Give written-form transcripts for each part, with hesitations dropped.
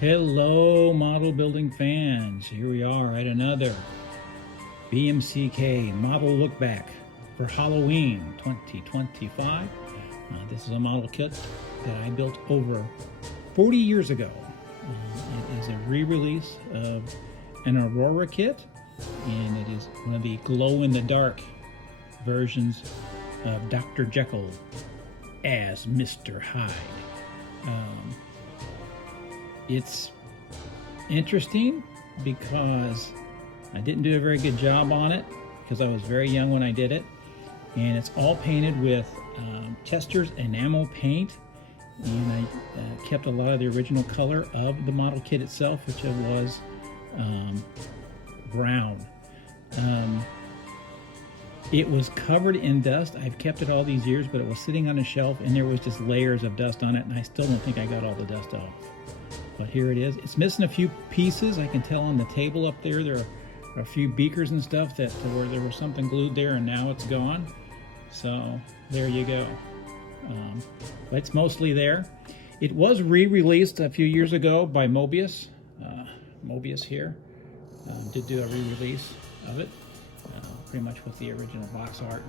Hello, model building fans. Here we are at another Bmck model look back for Halloween 2025. This is a model kit that I built over 40 years ago. It is a re-release of an Aurora kit, and it is one of the glow-in-the-dark versions of Dr. Jekyll as Mr. Hyde. It's interesting because I didn't do a very good job on it because I was very young when I did it, and it's all painted with Chester's enamel paint, and I kept a lot of the original color of the model kit itself, which it was brown. It was covered in dust. I've kept it all these years, but it was sitting on a shelf and there was just layers of dust on it, and I still don't think I got all the dust off. But here it is. It's missing a few pieces. I can tell on the table up there, there are a few beakers and stuff that where there was something glued there and now it's gone. So there you go. But it's mostly there. It was re-released a few years ago by Mobius. Mobius here did do a re-release of it, pretty much with the original box art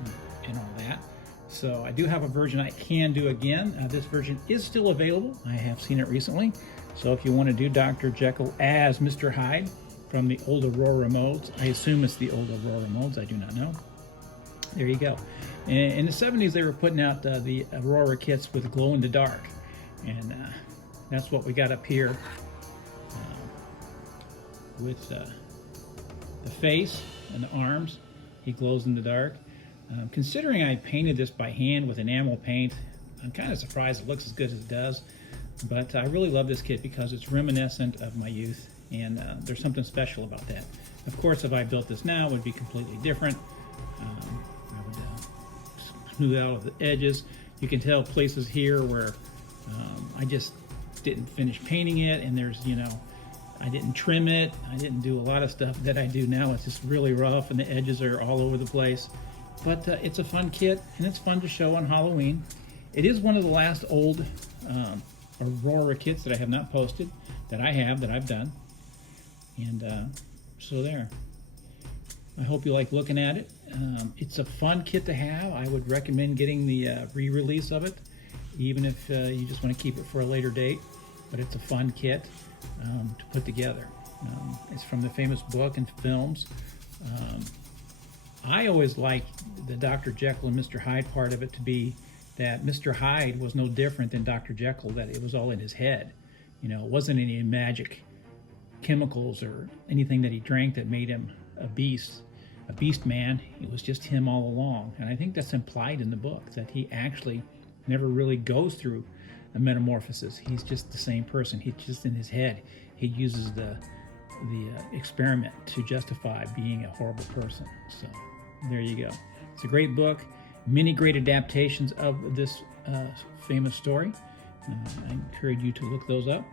and all that. So I do have a version I can do again. This version is still available. I have seen it recently. So if you want to do Dr. Jekyll as Mr. Hyde from the old Aurora molds, I assume it's the old Aurora molds, I do not know. There you go. In the 70s, they were putting out the Aurora kits with glow in the dark. And that's what we got up here with the face and the arms. He glows in the dark. Considering I painted this by hand with enamel paint, I'm kind of surprised it looks as good as it does. But I really love this kit because it's reminiscent of my youth, and there's something special about that. Of course, if I built this now, it would be completely different. I would smooth out the edges. You can tell places here where I just didn't finish painting it, and there's, you know, I didn't trim it. I didn't do a lot of stuff that I do now. It's just really rough, and the edges are all over the place. But it's a fun kit, and it's fun to show on Halloween. It is one of the last old Aurora kits that I have not posted, that I've done. And so there. I hope you like looking at it. It's a fun kit to have. I would recommend getting the re-release of it, even if you just want to keep it for a later date. But it's a fun kit to put together. It's from the famous book and films. I always liked the Dr. Jekyll and Mr. Hyde part of it to be that Mr. Hyde was no different than Dr. Jekyll, that it was all in his head. You know, it wasn't any magic chemicals or anything that he drank that made him a beast man. It was just him all along. And I think that's implied in the book, that he actually never really goes through a metamorphosis. He's just the same person. He's just in his head. He uses the experiment to justify being a horrible person. So there you go. It's a great book. Many great adaptations of this famous story. I encourage you to look those up.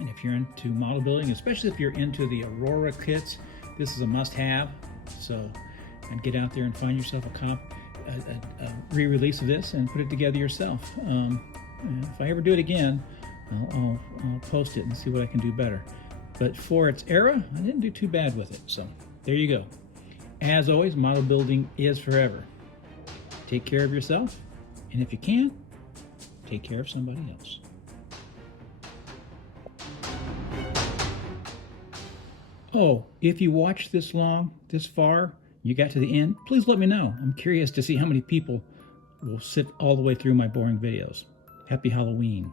And if you're into model building, especially if you're into the Aurora kits, this is a must-have. So and get out there and find yourself a re-release of this and put it together yourself. If I ever do it again, I'll post it and see what I can do better. But for its era, I didn't do too bad with it. So there you go. As always, model building is forever. Take care of yourself, and if you can, take care of somebody else. Oh, if you watched this long, this far, you got to the end, please let me know. I'm curious to see how many people will sit all the way through my boring videos. Happy Halloween.